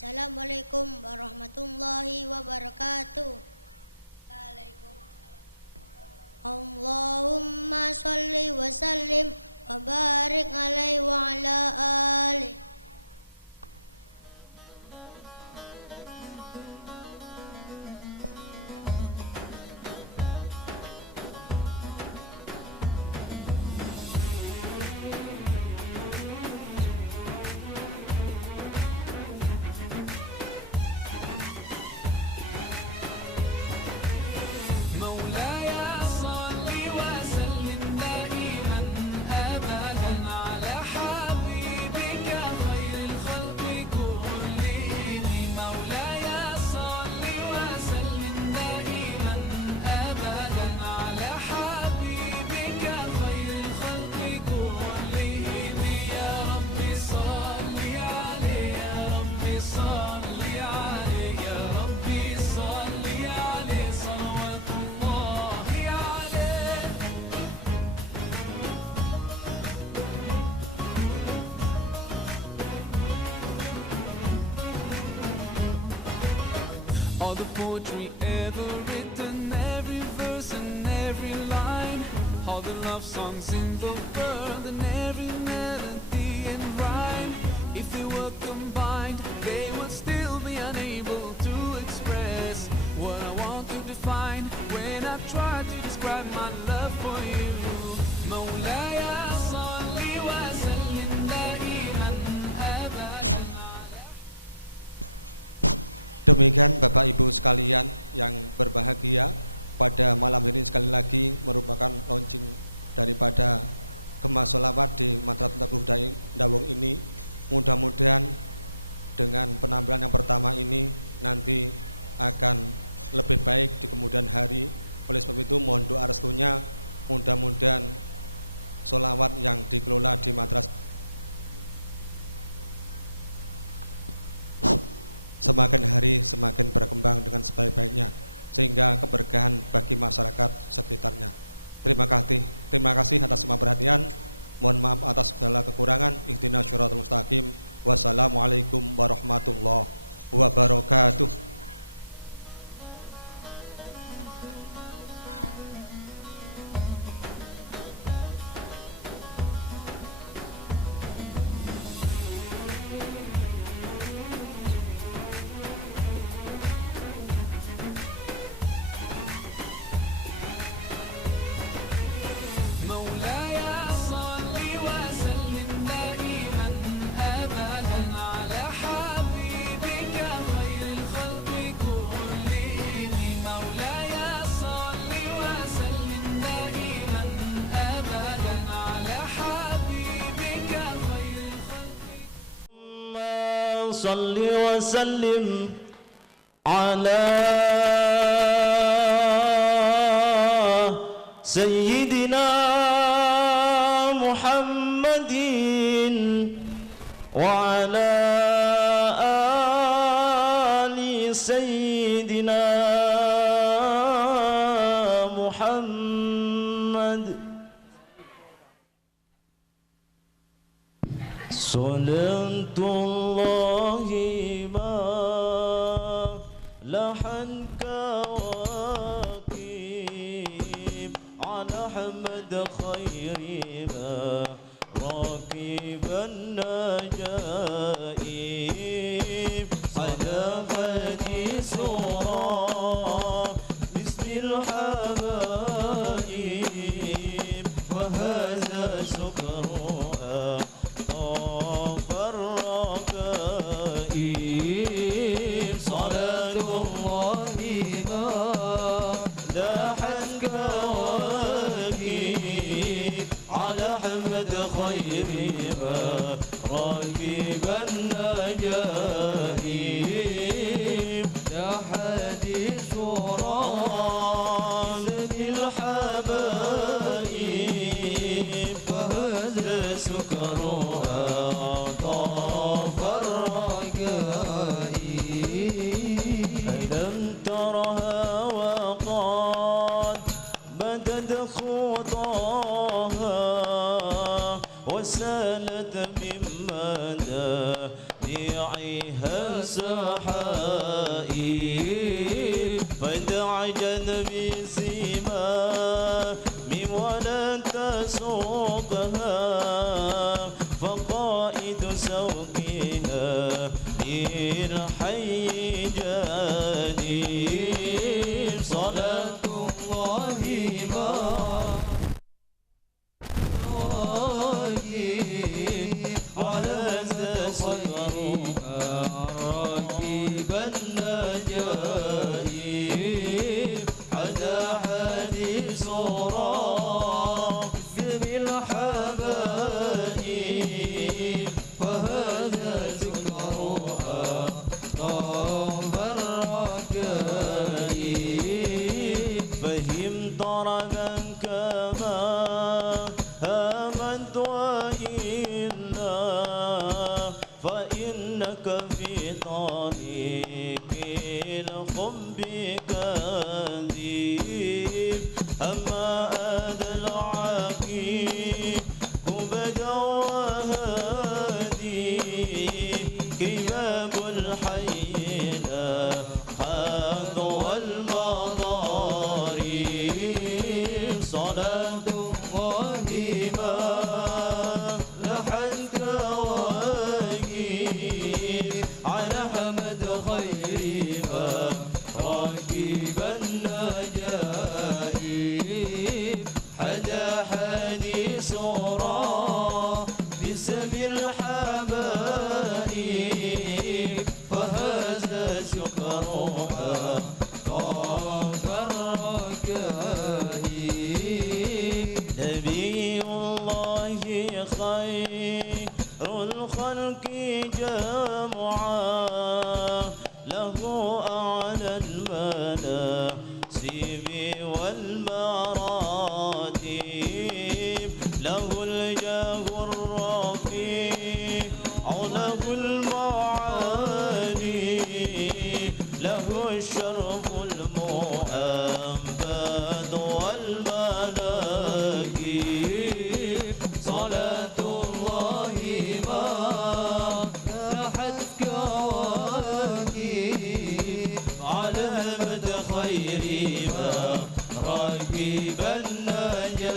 Assalamualaikum warahmatullahi wabarakatuh. Allahumma sholli wa sallim wa barik alaihi wa ala alihi. All the poetry ever written, every verse and every line, all the love songs in the world and every melody and rhyme, if they were combined, they would still be unable to express what I want to define when I try to describe my love for you. مولاي صل وسلم دائما أبدا. Demikian Bapak Ibu sekalian yang berbahagia, pada malam ini sekali lagi merupakan launching daripada Gema Sholawat di Madrasah Taqwa Dawung ini. Mudah-mudahan dengan penampilan yang pertama ini nanti akan lebih baik di kemudian hari. Oleh sebab itu mohon doa restunya, mudah-mudahan sholawat yang dikelola di madrasah semakin hari semakin berkembang dengan sebaik-baiknya, sehingga keberkahan bagi masyarakat sekitarnya. Terima kasih atas semua perhatian. Mohon maaf atas segala kekurangan. Ihdinas syiratal mustaqim. Wassalamualaikum warahmatullahi wabarakatuh. صل وسلم على سيدنا محمد وعلى آل سيدنا محمد. صلاة الله ما لحن كواكب على أحمد خير ما راكب النجائب على هدي سورة باسم الحبايب وهذا سكرها طاف الركائب. صلاة الله ما لاحت كواكب على أحمد خير ما راكب النجائب يا حديث راسل الحبايب وهذا سكرها طاف الركائب. ألم ترها وقد بدت خطاها وسائل نالت من مدامعها السحائب فدعجت بسمام ولا تسوقها فقائد سوقها للحي جانب صلاة الله على سكرها راكب النجائب حدا حديث راكب الحبائب فهذا سكرها طاب الركائب فهم طردا كما آمنت وإلا فإنك في طريق الخب كذيب أما أذى العقيب بدا وهادي كباب الحي لا حظ والمضارب صلاة الله ما لحن كواكب على حمد خير ما راكب النجائب حدا حديث را بسم الحبائب فهذا شكرها طاب الركائب نبي الله خير الخلق جمعا له أعلى المناسب والمراتب له الجاه الرفيع له المعالي له الشرف المؤبد والملاكب صلاة الله ما لاحت كواكب على مد خير ما راكب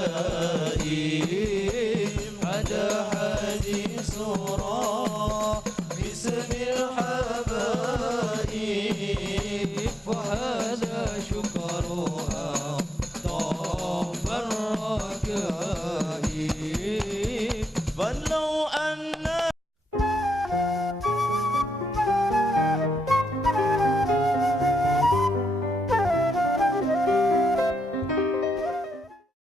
النجائب حدا حديث را باسم الحبائب وهذا شكرها طاب الركائب